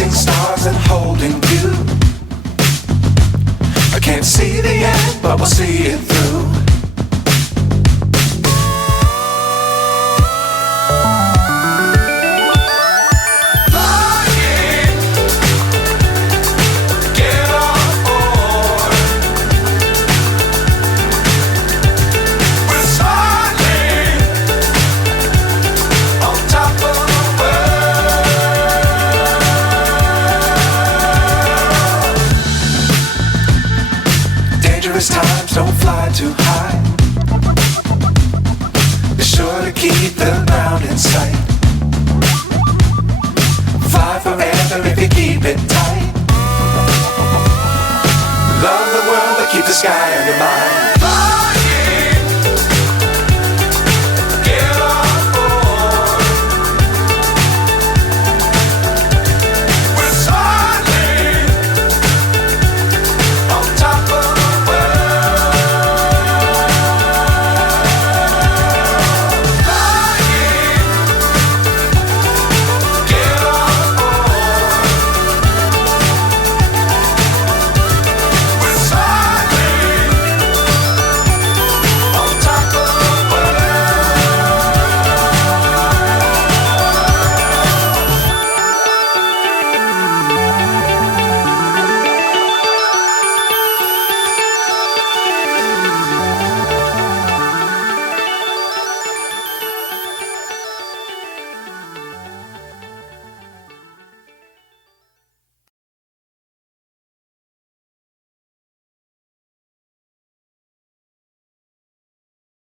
chasing stars and holding you. I can't see the end, but we'll see it through. Times don't fly too high. Be sure to keep the ground in sight. Fly forever if you keep it tight. Love the world, but keep the sky on your mind.